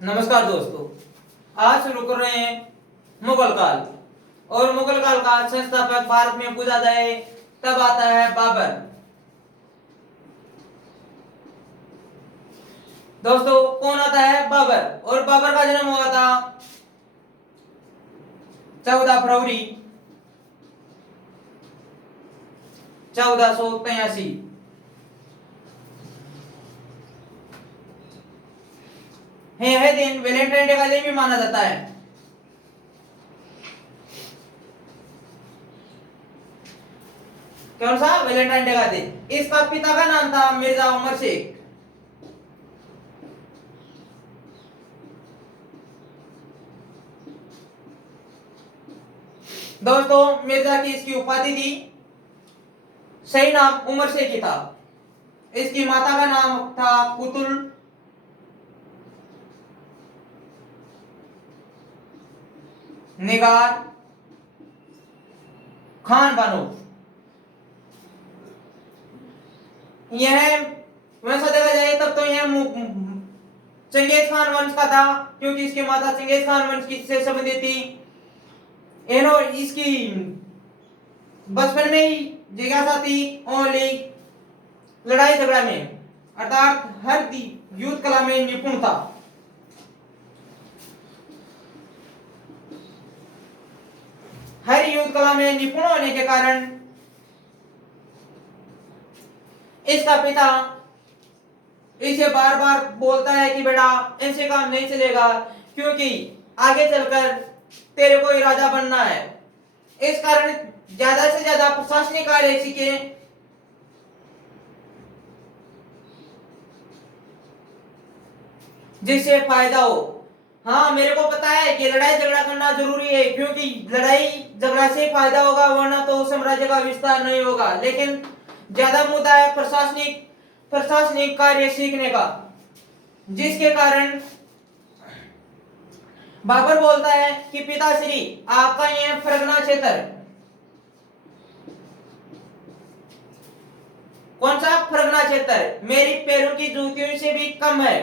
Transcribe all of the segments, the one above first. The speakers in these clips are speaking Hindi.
नमस्कार दोस्तों। आज शुरू कर रहे हैं मुगल काल। और मुगल काल का संस्थापक भारत में पूछा जाए तब आता है बाबर। दोस्तों, कौन आता है? बाबर। और बाबर का जन्म हुआ था 14 फरवरी 1483। यह दिन वैलेंटाइन डे का दिन भी माना जाता है। कौन सा? वैलेंटाइन डे का दिन। इसका पिता का नाम था मिर्जा उमर शेख। दोस्तों, मिर्जा की इसकी उपाधि थी। सही नाम उमर शेख ही था। इसकी माता का नाम था कुतुल निगार खान बानो। यह वैसा देखा जाए तब तो यह चंगेज खान वंश का था, क्योंकि इसकी माता चंगेज खान वंश की से संबंधित थी। इसकी बचपन में ही जिज्ञासा थी ओनली लड़ाई झगड़ा में, अर्थात हर युद्ध कला में निपुण था। हर युद्ध कला में निपुण होने के कारण इसका पिता इसे बार बार बोलता है कि बेटा ऐसे काम नहीं चलेगा, क्योंकि आगे चलकर तेरे को ही राजा बनना है। इस कारण ज्यादा से ज्यादा प्रशासनिक कार्य सीखे, जिससे फायदा हो। हाँ, मेरे को पता है कि लड़ाई झगड़ा करना जरूरी है, क्योंकि लड़ाई झगड़ा से फायदा होगा, वरना तो साम्राज्य का विस्तार नहीं होगा। लेकिन ज्यादा मुद्दा है प्रशासनिक कार्य सीखने का, जिसके कारण बाबर बोलता है कि पिताश्री, आपका यह फरगना क्षेत्र, कौन सा फरगना क्षेत्र, मेरी पैरों की जूतियों से भी कम है।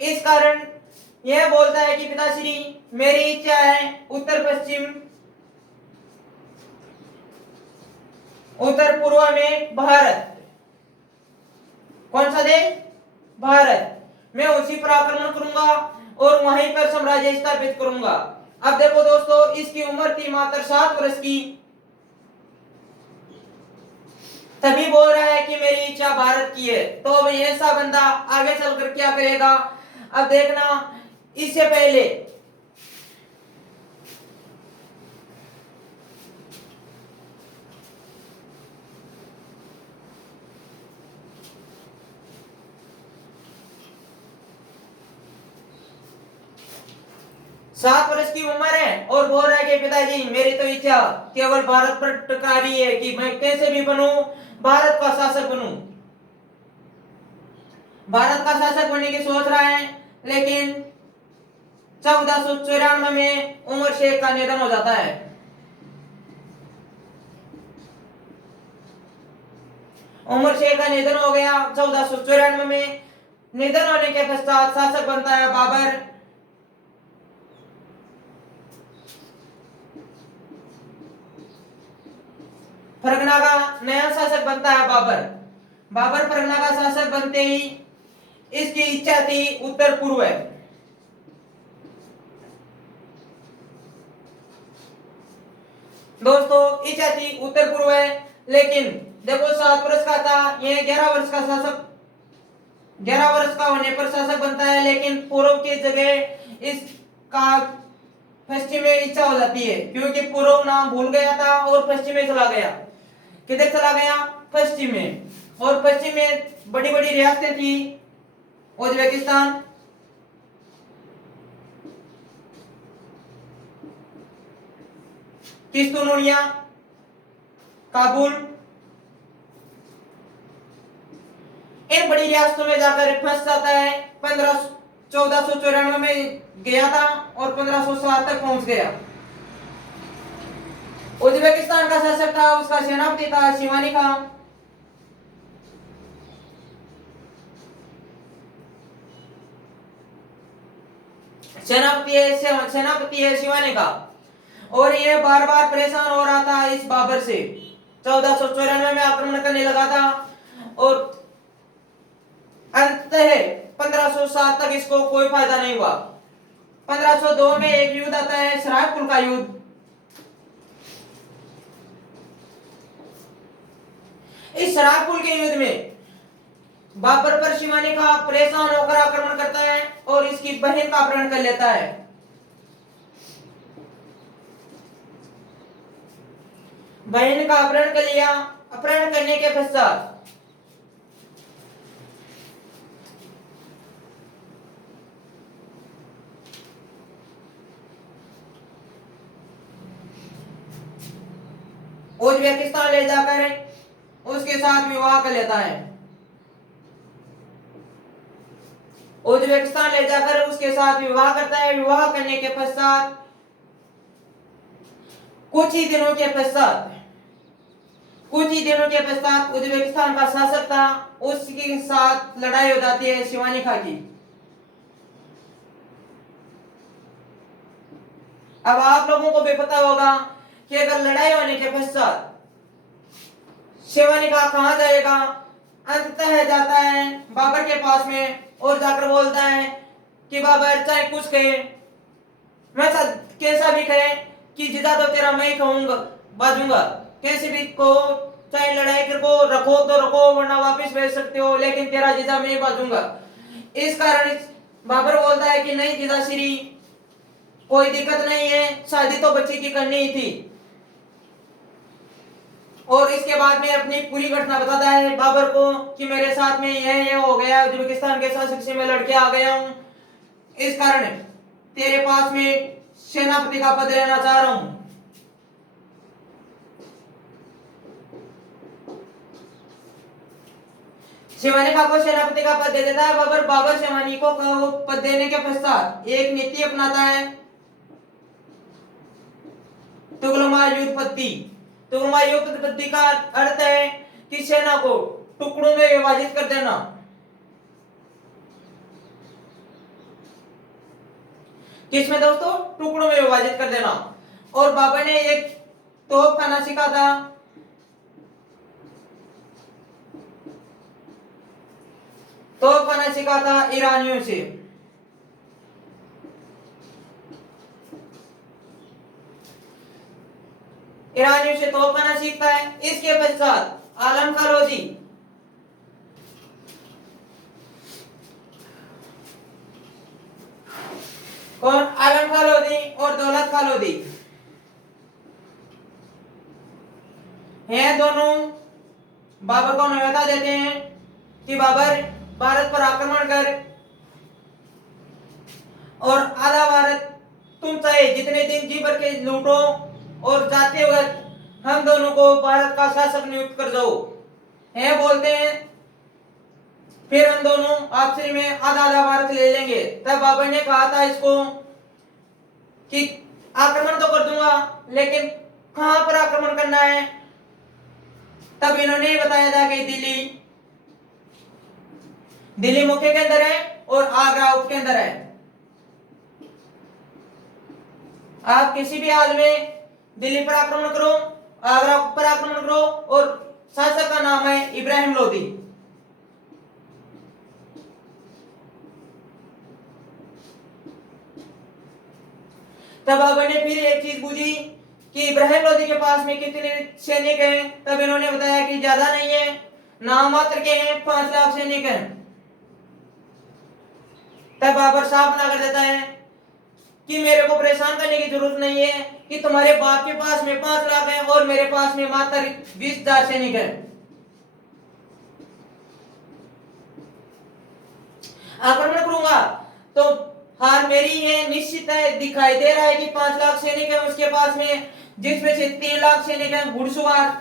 इस कारण यह बोलता है कि पिताश्री, मेरी इच्छा है उत्तर पूर्व में भारत। कौन सा देश? भारत। मैं उसी पर आक्रमण करूंगा और वहीं पर साम्राज्य स्थापित करूंगा। अब देखो दोस्तों, इसकी उम्र थी मात्र 7 वर्ष की, तभी बोल रहा है कि मेरी इच्छा भारत की है। तो अब ऐसा बंदा आगे चलकर क्या करेगा, अब देखना। इससे पहले सात वर्ष की उम्र है और बोल रहा है कि पिताजी, मेरी तो इच्छा केवल भारत पर टिका रही है कि मैं कैसे भी बनूं, भारत का शासक बनूं। भारत का शासक बनने की सोच रहा है, लेकिन 1494 में उमर शेख का निधन हो जाता है। उमर शेख का निधन हो गया 1494 में। निधन होने के पश्चात शासक बनता है बाबर। फरगना का नया शासक बनता है बाबर। बाबर फरगना का शासक बनते ही इसकी इच्छा थी उत्तर पूर्व। दोस्तों, इच्छा थी उत्तर पूर्व, लेकिन देखो 7 वर्ष का था, यह 11 वर्ष का शासक, 11 वर्ष का होने पर शासक बनता है, लेकिन पूर्व की जगह इसका पश्चिम में इच्छा हो जाती है, क्योंकि पूर्व नाम भूल गया था और पश्चिम में चला गया। किधर चला गया? पश्चिम में। और पश्चिम में बड़ी बड़ी रियासतें थी, उज्बेकिस्तान, किस्तूनिया, काबुल। इन बड़ी रियासतों में जाकर फंस जाता है। 1494 में गया था और 1507 तक पहुंच गया। उज्बेकिस्तान का शासक था, उसका सेनापति था शिवानी खान। सेनापति है शिवानी का, और ये बार बार परेशान हो रहा था इस बाबर से। 1494 में आक्रमण करने लगा था और अंततः 1507 तक इसको कोई फायदा नहीं हुआ। 1502 में एक युद्ध आता है, शराबपुर का युद्ध। इस शराबपुर के युद्ध में बाबर पर शिवानी का परेशान होकर आक्रमण करता है और इसकी बहन का अपहरण कर लेता है। बहन का अपहरण कर लिया। अपहरण करने के पश्चात उज्बेकिस्तान ले जाकर उसके साथ विवाह कर लेता है। उज्बेकिस्तान ले जाकर उसके साथ विवाह करता है। विवाह करने के पश्चात कुछ ही दिनों के पश्चात उज्बेकिस्तान का शासक था, उसके साथ लड़ाई हो जाती है शिवानी खां की। अब आप लोगों को भी पता होगा कि अगर लड़ाई होने के पश्चात शिवानी खां कहां जाएगा, अंततः जाता है बाबर के पास में और जाकर बोलता है कि बाबर चाहे कुछ कहे, वैसा कैसा भी कहे कि जिदा तो तेरा मैं ही कहूंगा, बाजूंगा, कैसे भी को चाहे लड़ाई कर को रखो तो रखो वरना वापस भेज सकते हो, लेकिन तेरा जिदा मैं ही बाजूंगा। इस कारण बाबर बोलता है कि नहीं जिदा श्री, कोई दिक्कत नहीं है, शादी तो बच्ची की करनी ही थी। और इसके बाद में अपनी पूरी घटना बताता है बाबर को कि मेरे साथ में यह हो गया, उज्बेकिस्तान के शासक से मैं लड़के आ गया हूं, इस कारण तेरे पास में सेनापति का पद लेना चाह रहा हूं। शिवानी खां को सेनापति का पद दे देता है बाबर। बाबर शिवानी को पद देने के पश्चात एक नीति अपनाता है, तुगलमा युद्ध पद्धति। तुगलमा युद्ध पद्धति का अर्थ है कि सेना को टुकड़ों में विभाजित कर देना। किसमें दोस्तों? टुकड़ों में विभाजित कर देना। और बाबर ने एक तोपखाना सीखा था, तोपखाना सीखा था ईरानियों से। ईरानियों से तोपखाना सीखता है। इसके पश्चात आलम खां लोधी, कौन? आलम खां लोधी और दौलत खां लोधी, ये दोनों बाबर को न्यौता देते हैं कि बाबर भारत पर आक्रमण कर और आधा भारत तुम चाहे जितने दिन जी भर के लूटो और जाते वक्त हम दोनों को भारत का शासक नियुक्त कर दो। ये बोलते हैं फिर हम दोनों आपसी में आधा आधा भारत ले लेंगे। तब बाबर ने कहा था इसको कि आक्रमण तो कर दूंगा, लेकिन कहां पर आक्रमण करना है? तब इन्होंने बताया था कि दिल्ली मुख्य के अंदर है और आगरा उप के अंदर है। आप किसी भी हाल में दिल्ली पर आक्रमण करो, आगरा पर आक्रमण करो, और शासक का नाम है इब्राहिम लोदी। तब बाबर ने फिर एक चीज पूछी कि इब्राहिम लोदी के पास में कितने सैनिक हैं? तब इन्होंने बताया कि ज्यादा नहीं है, नाम मात्र के हैं, 5 लाख सैनिक हैं। तब बाबर साफ मना कर देता है कि मेरे को परेशान करने की जरूरत नहीं है कि तुम्हारे बाप के पास में 5 लाख है और मेरे पास में मात्र 20,000 सैनिक है। आक्रमण करूंगा तो हार मेरी है, निश्चित है। दिखाई दे रहा है कि 5 लाख सैनिक है उसके पास में, जिसमें से 3 लाख सैनिक है घुड़सवार,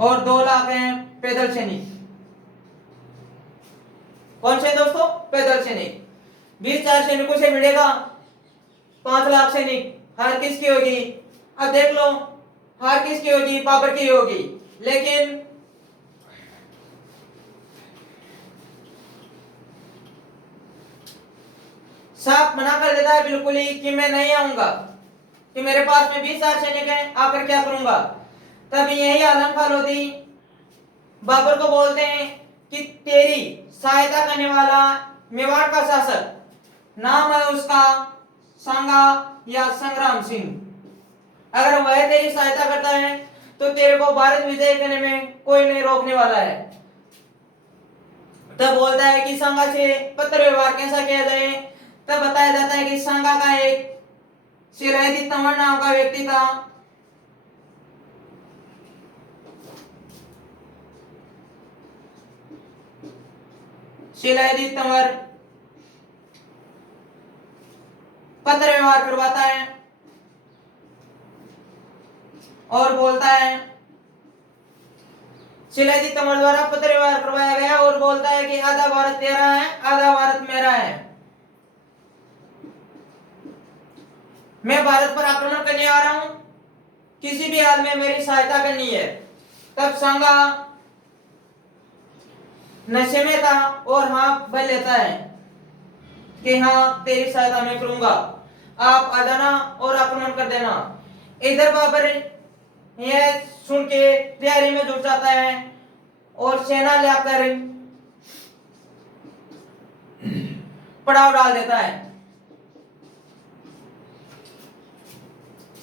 और 2 लाख हैं पैदल सैनिक। कौन से दोस्तों? पैदल सैनिक। 20,000 सैनिकों से मिलेगा 5 लाख सैनिक। हार किसकी होगी? अब देख लो, हार किसकी होगी? बाबर की होगी। लेकिन साफ मना कर देता है बिल्कुल ही कि मैं नहीं आऊंगा, कि मेरे पास में 20,000 सैनिक हैं, आकर क्या करूंगा। तब यही आलम खां लोधी बाबर को बोलते हैं कि तेरी सहायता करने वाला मेवाड़ का शासक, नाम है उसका सांगा या संग्राम सिंह, अगर वह तेरी सहायता करता है तो तेरे को भारत विजय करने में कोई नहीं रोकने वाला है। तब बोलता है कि सांगा से पत्र व्यवहार कैसा किया जाए। तब बताया जाता है कि सांगा का एक शिलायती तंवर नाम का व्यक्ति था, शिलायती तंवर पत्र व्यवहार करवाता है और बोलता है, शिलायती तंवर द्वारा पत्र व्यवहार करवाया गया और बोलता है कि आधा भारत तेरा है, आधा भारत मेरा है, मैं भारत पर आक्रमण करने आ रहा हूं, किसी भी हाल में मेरी सहायता करनी है। तब सांगा नशे में था और हाँ भर लेता है कि हाँ तेरी सहायता मैं करूंगा, आप आ जाना और आक्रमण कर देना। इधर बाबर यह सुन के तैयारी में जुट जाता है और सेना लाकर पड़ाव डाल देता है।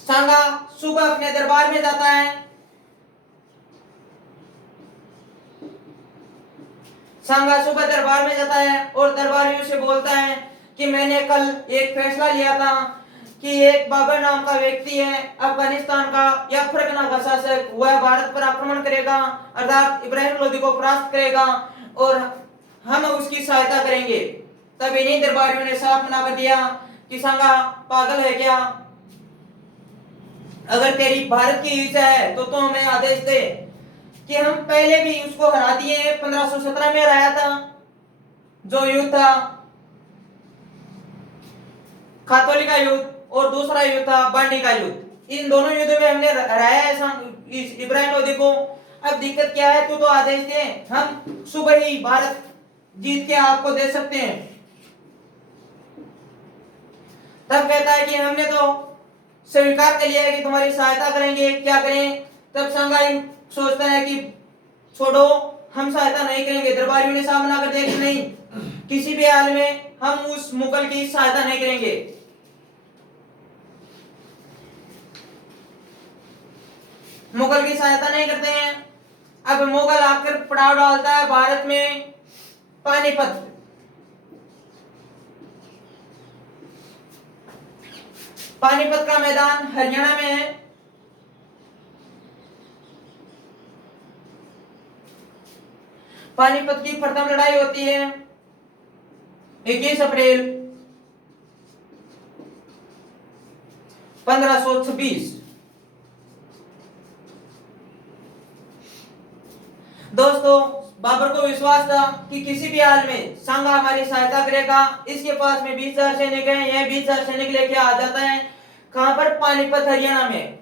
सांगा सुबह अपने दरबार में जाता है, सांगा सुबह दरबार में जाता है और दरबारियों से बोलता है कि मैंने कल एक फैसला लिया था कि एक बाबर नाम का व्यक्ति है अफगानिस्तान का या फरगना का शासक, वह भारत पर आक्रमण करेगा अर्थात इब्राहिम लोदी को परास्त करेगा और हम उसकी सहायता करेंगे। तब इन्हीं दरबारियों ने साफ मना कर दिया कि सांगा पागल है क्या, अगर तेरी भारत की इच्छा है तो हमें आदेश दे कि हम पहले भी उसको हरा दिए, 1517 में हराया था, जो युद्ध था खातौली का युद्ध और दूसरा युद्ध था बांडी का युद्ध। इन दोनों युद्धों में हमने हराया है इस इब्राहिम लोदी को। अब दिक्कत क्या है, तू तो आदेश दे, हम सुबह ही भारत जीत के आपको दे सकते हैं। तब कहता है कि हमने तो स्वीकार कर लिया है कि तुम्हारी सहायता करेंगे, क्या करें। तब सांगा सोचता है कि छोड़ो, हम सहायता नहीं करेंगे। दरबारियों ने साफ मना कर दिया कि नहीं, किसी भी हाल में हम उस मुगल की सहायता नहीं करेंगे। मुगल की सहायता नहीं करते हैं। अब मुगल आकर पड़ाव डालता है भारत में पानीपत। पानीपत का मैदान हरियाणा में है। पानीपत की प्रथम लड़ाई होती है 21 अप्रैल 1526। दोस्तों, बाबर को विश्वास था कि किसी भी हाल में सांगा हमारी सहायता करेगा। इसके पास में 20,000 सैनिक हैं, यह 20,000 सैनिक लेके आ जाता है कहां पर, पानीपत हरियाणा में,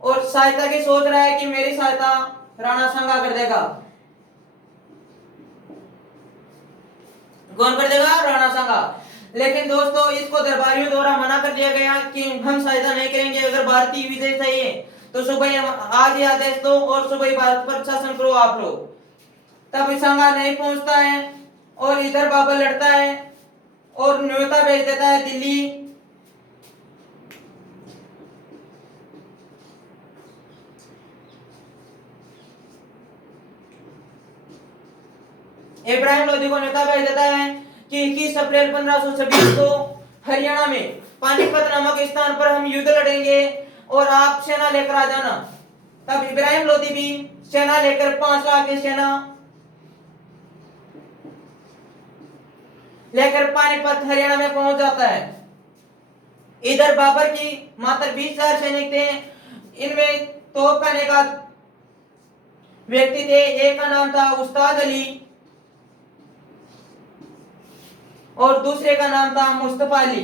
और सहायता की सोच रहा है कि मेरी सहायता राणा सांगा कर देगा। कौन कर देगा? राणा सांगा। लेकिन दोस्तों, इसको दरबारियों द्वारा मना कर दिया गया कि हम सहायता नहीं करेंगे, अगर भारतीय विजय चाहिए तो सुबह आज ही आदेश दो और सुबह ही भारत पर शासन करो आप लोग। तब सांगा नहीं पहुंचता है और इधर बाबर लड़ता है और न्योता भेज देता है दिल्ली। इब्राहिम लोदी को न्योता भेज देता है कि 21 अप्रैल 1526 को हरियाणा में पानीपत नामक स्थान पर हम युद्ध लड़ेंगे और आप सेना लेकर आ जाना। तब इब्राहिम लोदी भी सेना लेकर 5 लाख की सेना लेकर पानीपत हरियाणा में पहुंच जाता है। इधर बाबर की मात्र 20,000 सैनिक थे। इनमें तोप खाने का व्यक्ति थे, एक का नाम था उस्ताद अली और दूसरे का नाम था मुस्तफा अली।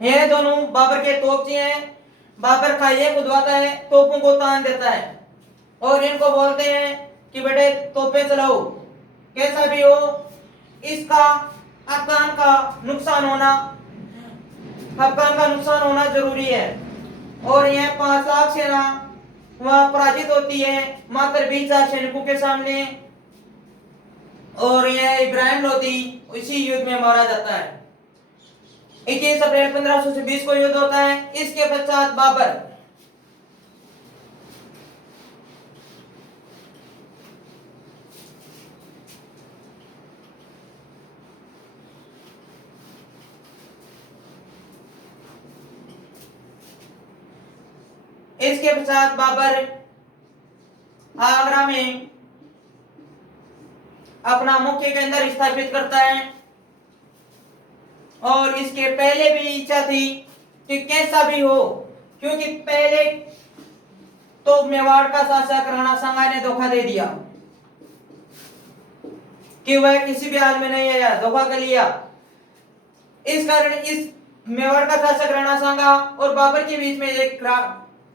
ये दोनों बाबर के तोपची हैं। बाबर खाइए खुदवाता है, तोपों को तान देता है और इनको बोलते हैं कि बेटे तोपें चलाओ, कैसा भी हो इसका अफगान का नुकसान होना जरूरी है। और यह 5 लाख सेना वहां पराजित होती है मात्र 20,000 सैनिकों के सामने। और यह इब्राहिम लोदी इसी युद्ध में मारा जाता है। 21 अप्रैल 1520 को युद्ध होता है। इसके पश्चात बाबर आगरा में अपना मुख्य केंद्र स्थापित करता है। और इसके पहले भी इच्छा थी कि कैसा भी हो, क्योंकि पहले तो मेवाड़ का शासक राणा सांगा ने धोखा दे दिया कि वह किसी भी हाल में नहीं आया, धोखा कर लिया। इस कारण इस मेवाड़ का शासक राणा सांगा और बाबर के बीच में एक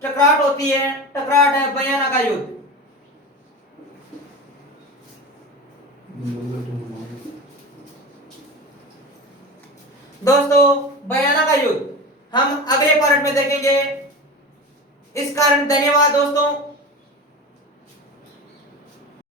टकराट होती है। टकराट है बयाना का युद्ध। दोस्तों बयाना का युद्ध हम अगले पार्ट में देखेंगे। इस कारण धन्यवाद दोस्तों।